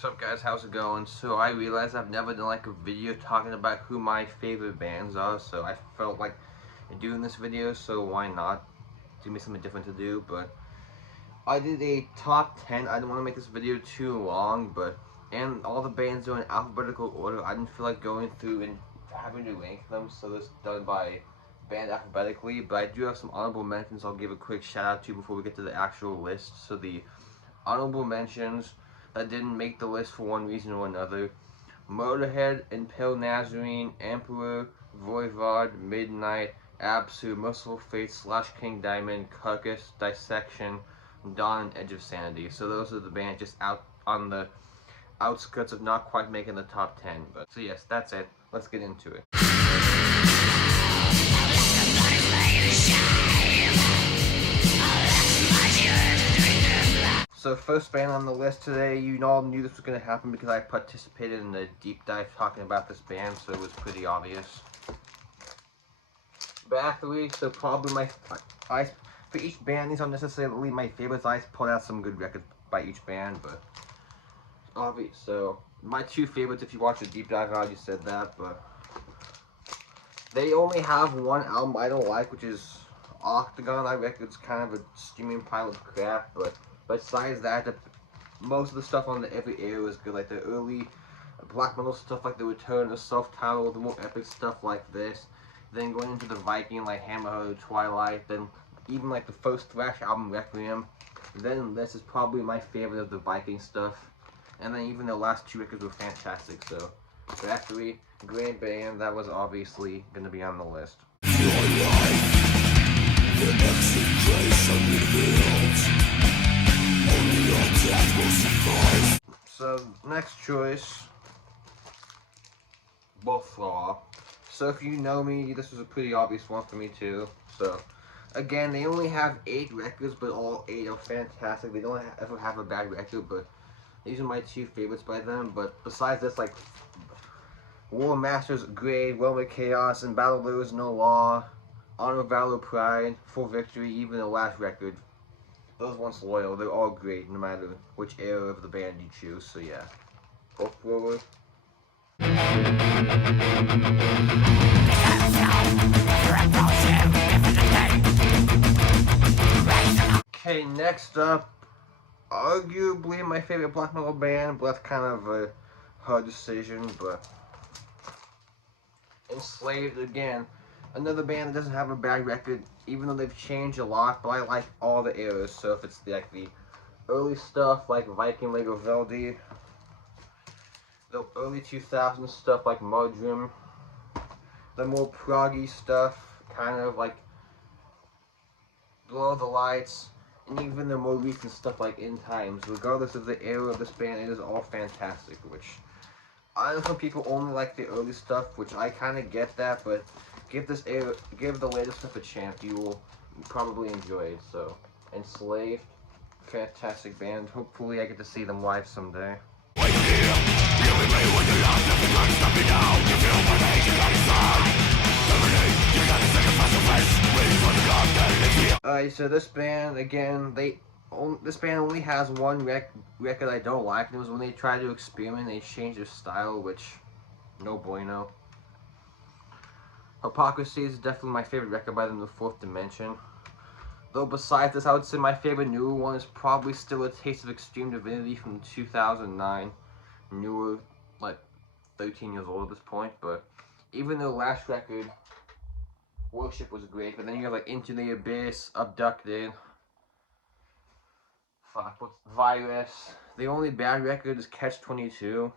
What's up guys, how's it going? So I realized I've never done like a video talking about who my favorite bands are, so I felt like doing this video, so why not? Give me something different to do. But I did a top 10. I didn't want to make this video too long, and all the bands are in alphabetical order. I didn't feel like going through and having to rank them, so it's done by band alphabetically. But I do have some honorable mentions I'll give a quick shout out to before we get to the actual list. So the honorable mentions that didn't make the list for one reason or another: Motorhead, Impale Nazarene, Emperor, Voivod, Midnight, Absu, Merciful Fate, Slash King Diamond, Carcass, Dissection, Dawn, and Edge of Sanity. So those are the bands just out on the outskirts of not quite making the top 10. But so yes, that's it. Let's get into it. So first band on the list today, you all knew this was going to happen because I participated in a deep dive talking about this band, so it was pretty obvious. Bathory, so probably for each band, these aren't necessarily my favorites. I pulled out some good records by each band, but obvious. So my two favorites, if you watch the deep dive, I already said that, but they only have one album I don't like, which is Octagon. I reckon it's kind of a steaming pile of crap, but besides that, most of the stuff on the every era is good. Like the early black metal stuff, like the Return, the self-titled, the more epic stuff like this. Then going into the Viking, like Hammerhead, Twilight. Then even like the first thrash album, Requiem. Then this is probably my favorite of the Viking stuff. And then even the last two records were fantastic. So Bathory, great band. That was obviously going to be on the list. Your life, the execration reveals. So next choice, Bathory. So if you know me, this was a pretty obvious one for me too. So again, they only have 8 records, but all 8 are fantastic. They don't ever have a bad record, but these are my two favorites by them. But besides this, like War Masters, Grave, Realm of Chaos, and Battle There Is No Law, Honor, Valor, Pride, Full Victory, even the last record, those ones loyal, they're all great no matter which era of the band you choose, so yeah. Go forward. Okay, next up, arguably my favorite black metal band, but that's kind of a hard decision, but Enslaved, again. Another band that doesn't have a bad record, even though they've changed a lot, but I like all the eras. So if it's like the early stuff like Viking, Lego Veldy, the early 2000s stuff like Mudrum, the more proggy stuff, kind of like Below the Lights, and even the more recent stuff like In Times, regardless of the era of this band, it is all fantastic, which I know some people only like the early stuff, which I kind of get that, but give the latest stuff a chance. You will probably enjoy it. So, Enslaved, fantastic band. Hopefully I get to see them live someday. Alright, so this band, again, this band only has one record I don't like, and it was when they tried to experiment, they changed their style, which, no bueno. Hypocrisy is definitely my favorite record by them, The Fourth Dimension. Though besides this, I would say my favorite newer one is probably still A Taste of Extreme Divinity from 2009. Newer, like 13 years old at this point, but even their last record, Worship, was great, but then you have like Into the Abyss, Abducted, what's Virus. The only bad record is Catch-22.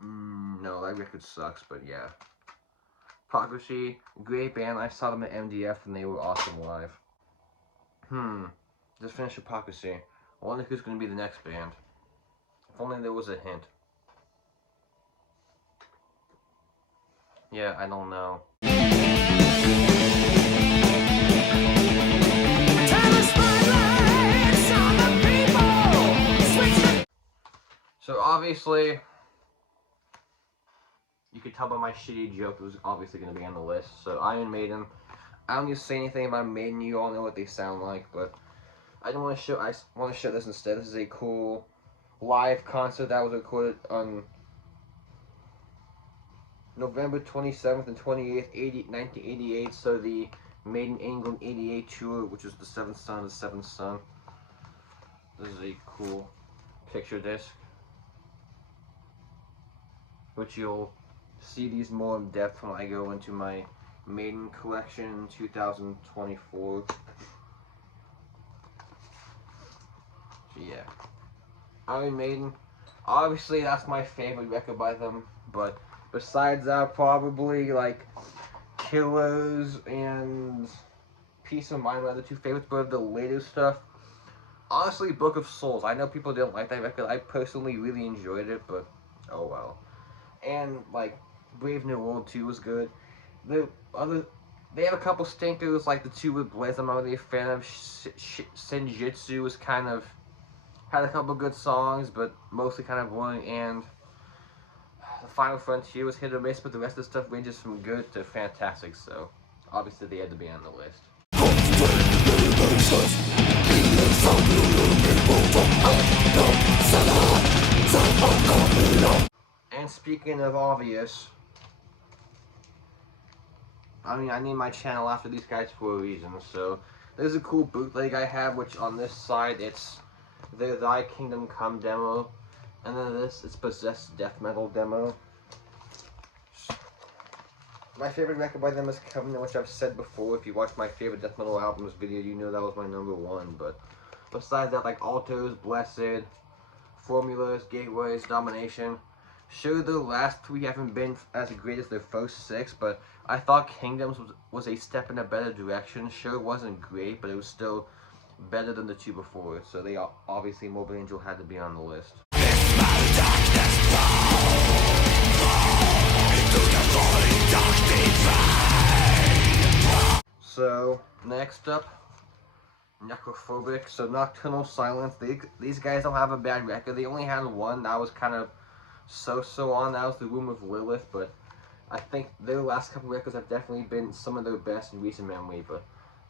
No, that record sucks, but yeah. Hypocrisy, great band. I saw them at MDF and they were awesome live. Just finished Hypocrisy. I wonder who's going to be the next band. If only there was a hint. Yeah, I don't know. So obviously, you could tell by my shitty joke it was obviously going to be on the list. So Iron Maiden. I don't need to say anything about Maiden. You all know what they sound like, but I want to show this instead. This is a cool live concert that was recorded on November 27th and 28th, 1988. So the Maiden England 88 tour, which is the seventh son of the seventh son. This is a cool picture disc, which you'll see these more in depth when I go into my Maiden collection 2024. So yeah, Iron Maiden, obviously that's my favorite record by them, but besides that, probably like Killers and Peace of Mind are the two favorites, but the later stuff, honestly, Book of Souls. I know people didn't like that record. I personally really enjoyed it, but oh well. And like Brave New World 2 was good. The other, they have a couple stinkers, like the two with Blaze. I'm not really a fan of. Senjutsu was kind of, had a couple good songs, but mostly kind of boring. And the Final Frontier was hit or miss, but the rest of the stuff ranges from good to fantastic. So obviously they had to be on the list. And speaking of obvious, I mean, I named my channel after these guys for a reason. So there's a cool bootleg I have, which on this side it's the Thy Kingdom Come demo, and then this it's Possessed Death Metal demo. My favorite record by them is Covenant, which I've said before. If you watched my favorite death metal albums video, you know that was my #1. But besides that, like Altos, Blessed, Formulas, Gateways, Domination. Sure, the last 3 haven't been as great as their first 6, but I thought Kingdoms was a step in a better direction. Sure, it wasn't great, but it was still better than the 2 before. So they obviously, Morbid Angel had to be on the list. So next up, Necrophobic. So Nocturnal Silence. These guys don't have a bad record. They only had one that was kind of so on. That was The Womb of Lilith. But I think their last couple records have definitely been some of their best in recent memory. But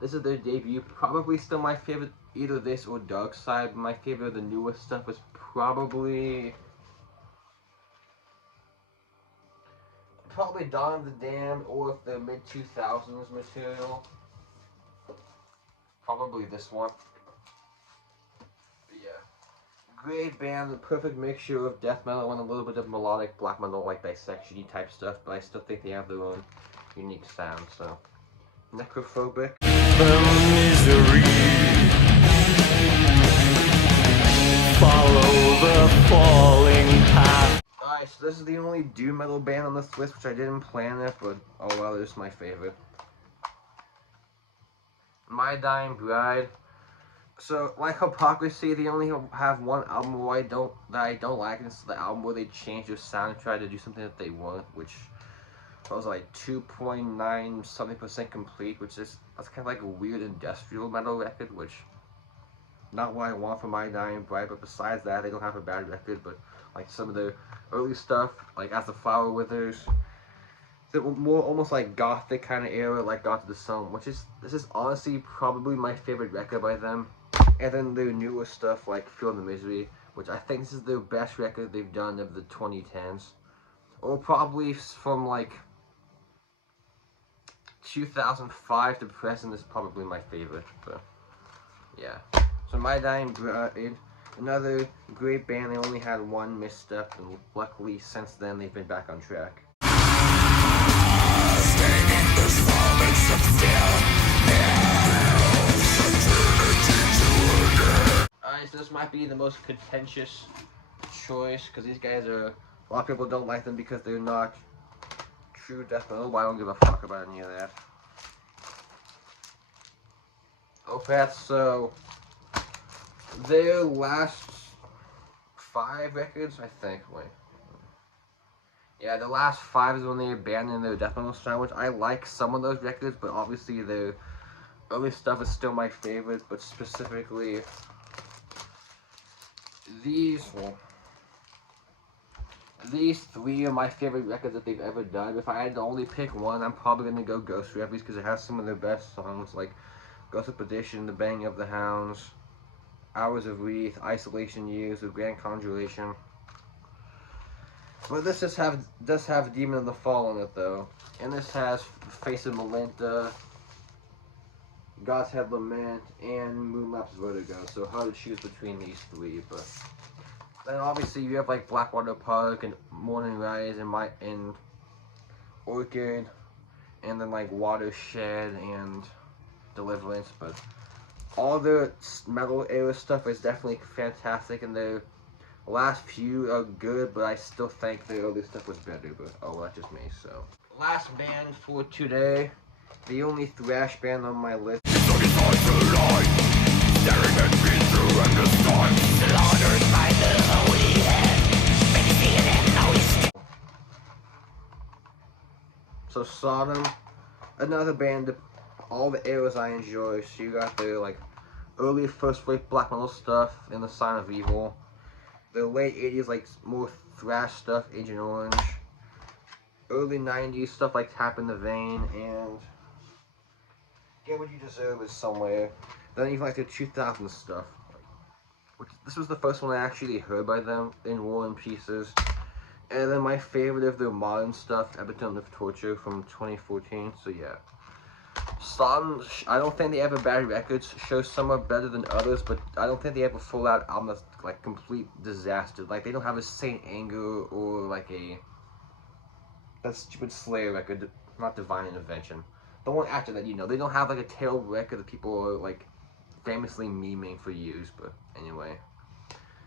this is their debut. Probably still my favorite, either this or Dark Side. My favorite of the newest stuff is probably Dawn of the Damned, or the mid-2000s material. Probably this one. But yeah. Great band, the perfect mixture of death metal and a little bit of melodic black metal, like dissection-y type stuff, but I still think they have their own unique sound, so. Necrophobic. The misery. Follow the falling path. Alright, so this is the only doom metal band on this list, which I didn't plan it, but oh well, this is my favorite. My Dying Bride. So, like Hypocrisy, they only have one album where I don't like, and it's the album where they changed their sound and tried to do something that they weren't, which was like 2.9 something% complete, that's kind of like a weird industrial metal record, which not what I want from My Dying Bride. But besides that, they don't have a bad record. But like some of the early stuff, like As the Flower Withers, the more almost like gothic kind of era, like God to the Sun, this is honestly probably my favorite record by them. And then their newer stuff like Feel the Misery, which I think this is their best record they've done of the 2010s, or probably from like 2005 to present. This is probably my favorite. But yeah, so My Dying Bride, another great band. They only had one misstep, and luckily since then they've been back on track. Alright, so this might be the most contentious choice, because these guys are, a lot of people don't like them because they're not true death metal, but I don't give a fuck about any of that. Opeth, so their last 5 records, I think, yeah, the last 5 is when they abandoned their death metal style, which I like some of those records, but obviously their early stuff is still my favorite. But specifically these 3 are my favorite records that they've ever done. If I had to only pick one, I'm probably gonna go Ghost Reveries, because it has some of their best songs, like Ghost of Perdition, The Banging of the Hounds, Hours of Wreath, Isolation Years with Grand Conjuration. But this does have Demon of the Fall in it though. And this has Face of Melinda, God's Head Lament, and Moonlapse Vertigo. So hard to choose between these three, but then obviously you have like Blackwater Park and Morning Rise and Orchid, and then like Watershed and Deliverance. But all the metal era stuff is definitely fantastic, and the last few are good, but I still think the other stuff was better. But oh, well, that's just me. So last band for today, the only thrash band on my list. So Sodom, another band, all the eras I enjoy. So you got the like early first wave black metal stuff in the Sign of Evil, the late 80s like more thrash stuff, Agent Orange, early 90s stuff like Tap in the Vein, and Get What You Deserve is somewhere. Then even like the 2000s stuff. This was the first one I actually heard by them in War and Pieces. And then my favorite of their modern stuff, Epitome of Torture from 2014. So yeah. Sodom, I don't think they have a bad records. Show some are better than others, but I don't think they have a full out album that's like complete disaster. Like they don't have a Saint Anger or like that stupid Slayer record, not Divine Intervention. The one after that, you know, they don't have like a terrible record that people are like famously memeing for years. But anyway.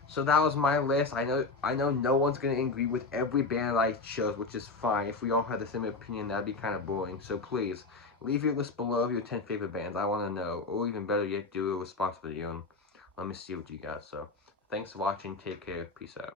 So that was my list. I know no one's gonna agree with every band I chose, which is fine. If we all had the same opinion, that'd be kind of boring. So please, leave your list below of your 10 favorite bands. I want to know. Or even better yet, do a response video and let me see what you got. So, thanks for watching. Take care. Peace out.